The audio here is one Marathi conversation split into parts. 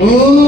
嗯。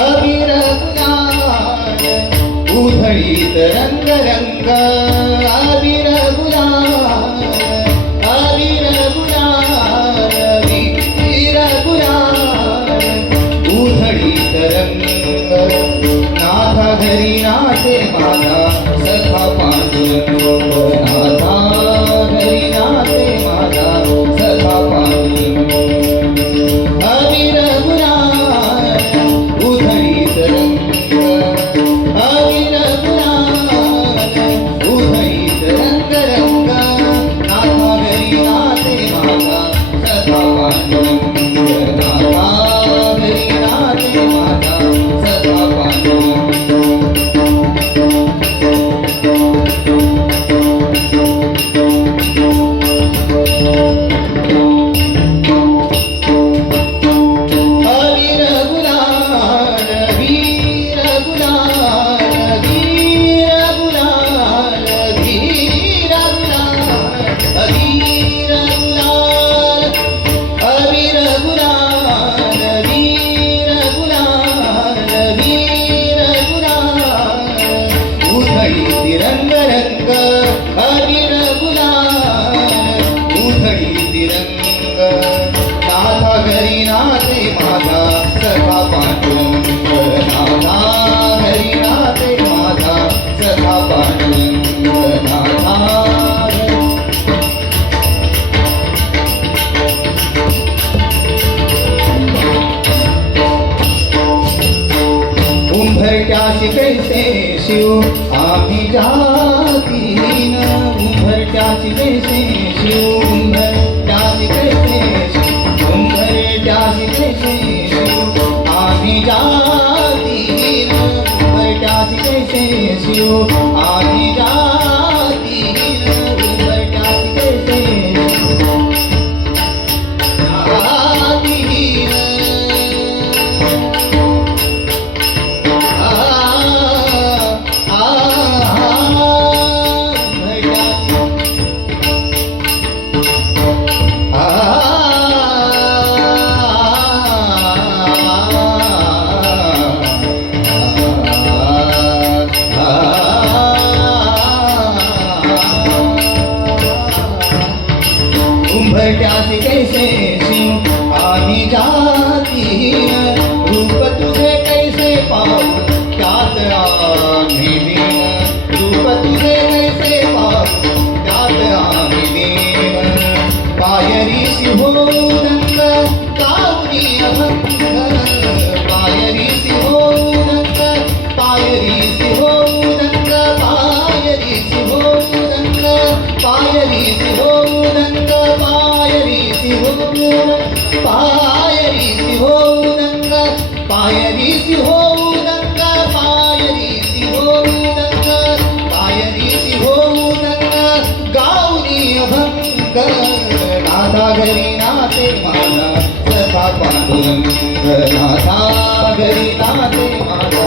अविरगुलाल उधळीत रंग रंग अविरगुलाल अविरगुलाल विरगुलाल उधळीत रंग नाथ घरी नाटे माता सखा पांडुरंग বেশেও আমি যাতি না উমর ডাচ বেশেও উমর ডাচ বেশেও উমর ডাচ বেশেও আমি যাতি भर क्या कैसे नाथा घरी नाते माझा सखा पांडुरंग नाथा घरी नाते माझा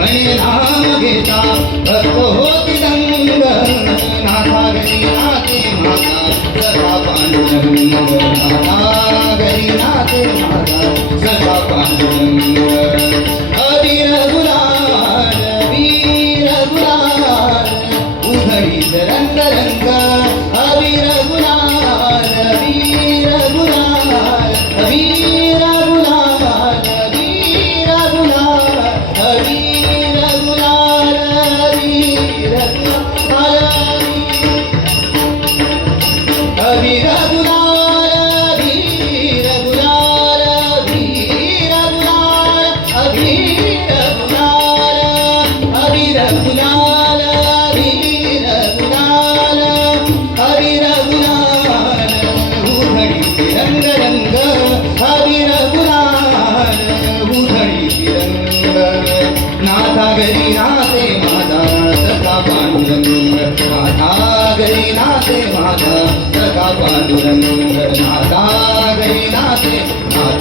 म्हणे नाम घेता भक्त होती रंग नाथा गणी नाथे माता जसा पांडुरंग नाथा நாதாரை நாதே நாத